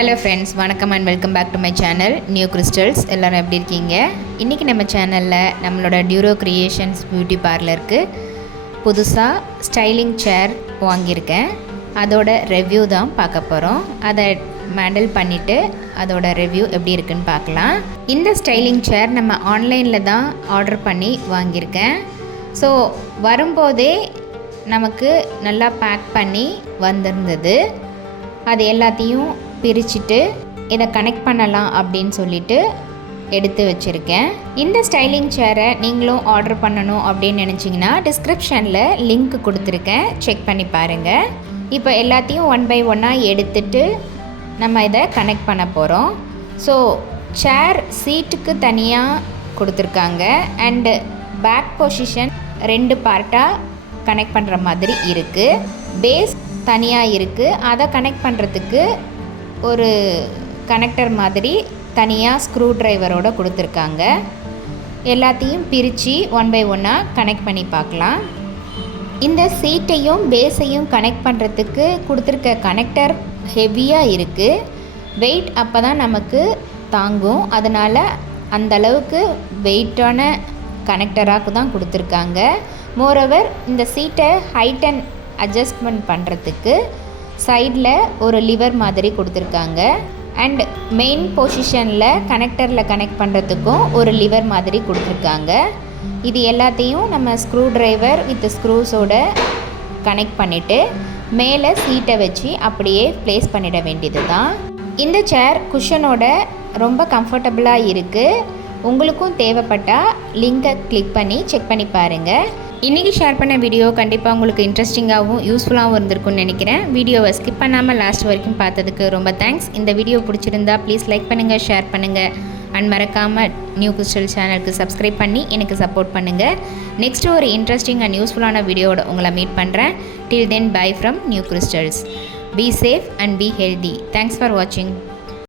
Hello friends, வணக்கம் and welcome back to my channel new crystals. எல்லோரும் எப்படி இருக்கீங்க? இன்றைக்கி நம்ம சேனலில் நம்மளோட டியூரோ கிரியேஷன்ஸ் பியூட்டி பார்லருக்கு புதுசாக ஸ்டைலிங் சேர் வாங்கியிருக்கேன். அதோட ரிவ்யூ தான் பார்க்க போகிறோம். அதை மேண்டல் பண்ணிவிட்டு அதோட ரிவ்யூ எப்படி இருக்குன்னு பார்க்கலாம். இந்த ஸ்டைலிங் சேர் நம்ம ஆன்லைனில் தான் ஆர்டர் பண்ணி வாங்கியிருக்கேன். ஸோ வரும்போதே நமக்கு நல்லா பேக் பண்ணி வந்திருந்தது. அது எல்லாத்தையும் பிரிச்சுட்டு இதை கனெக்ட் பண்ணலாம் அப்படின்னு சொல்லிட்டு எடுத்து வச்சுருக்கேன். இந்த ஸ்டைலிங் சேரை நீங்களும் ஆர்டர் பண்ணணும் அப்படின்னு நினச்சிங்கன்னா டிஸ்கிரிப்ஷனில் லிங்க் கொடுத்துருக்கேன், செக் பண்ணி பாருங்கள். இப்போ எல்லாத்தையும் ஒன் பை ஒன்னாக எடுத்துட்டு நம்ம இதை கனெக்ட் பண்ண போகிறோம். ஸோ சேர் சீட்டுக்கு தனியாக கொடுத்துருக்காங்க அண்டு பேக் பொசிஷன் 2 பார்ட்டாக கனெக்ட் பண்ணுற மாதிரி இருக்குது. பேஸ் தனியாக இருக்குது. அதை கனெக்ட் பண்ணுறதுக்கு ஒரு கனெக்டர் மாதிரி தனியாக ஸ்க்ரூ ட்ரைவரோடு கொடுத்துருக்காங்க. எல்லாத்தையும் பிரித்து ஒன் பை ஒன்னாக கனெக்ட் பண்ணி பார்க்கலாம். இந்த சீட்டையும் பேஸையும் கனெக்ட் பண்ணுறதுக்கு கொடுத்துருக்க கனெக்டர் ஹெவியாக இருக்குது. வெயிட் அப்போ தான் நமக்கு தாங்கும். அதனால் அந்தளவுக்கு வெயிட்டான கனெக்டராக தான் கொடுத்துருக்காங்க. மோரோவர் இந்த சீட்டை ஹைட் அண்ட் அட்ஜஸ்ட்மெண்ட் பண்ணுறதுக்கு சைடில் ஒரு லிவர் மாதிரி கொடுத்துருக்காங்க. அண்ட் மெயின் பொசிஷனில் கனெக்டரில் கனெக்ட் பண்ணுறதுக்கும் ஒரு லிவர் மாதிரி கொடுத்துருக்காங்க. இது எல்லாத்தையும் நம்ம ஸ்க்ரூ ட்ரைவர் வித் ஸ்க்ரூஸோட கனெக்ட் பண்ணிவிட்டு மேலே சீட்டை வச்சு அப்படியே ப்ளேஸ் பண்ணிட வேண்டியது தான். இந்த சேர் குஷனோட ரொம்ப கம்ஃபர்டபுளாக இருக்குது. உங்களுக்கும் தேவைப்பட்டால் லிங்கை கிளிக் பண்ணி செக் பண்ணி பாருங்கள். இன்றைக்கி ஷேர் பண்ண வீடியோ கண்டிப்பாக உங்களுக்கு இன்ட்ரெஸ்டிங்காகவும் யூஸ்ஃபுல்லாகவும் இருந்திருக்கும்னு நினைக்கிறேன். வீடியோவை ஸ்கிப் பண்ணாமல் லாஸ்ட் வரைக்கும் பார்த்ததுக்கு ரொம்ப தேங்க்ஸ். இந்த வீடியோ பிடிச்சிருந்தா ப்ளீஸ் லைக் பண்ணுங்கள், ஷேர் பண்ணுங்கள் அண்ட் மறக்காமல் நியூ கிறிஸ்டல் சேனலுக்கு சப்ஸ்கிரைப் பண்ணி எனக்கு சப்போர்ட் பண்ணுங்கள். நெக்ஸ்ட்டு ஒரு இன்ட்ரெஸ்டிங் அண்ட் யூஸ்ஃபுல்லான வீடியோவோட உங்களை மீட் பண்ணுறேன். Till then bye from new crystals. Be safe and be healthy. Thanks for வாட்சிங்.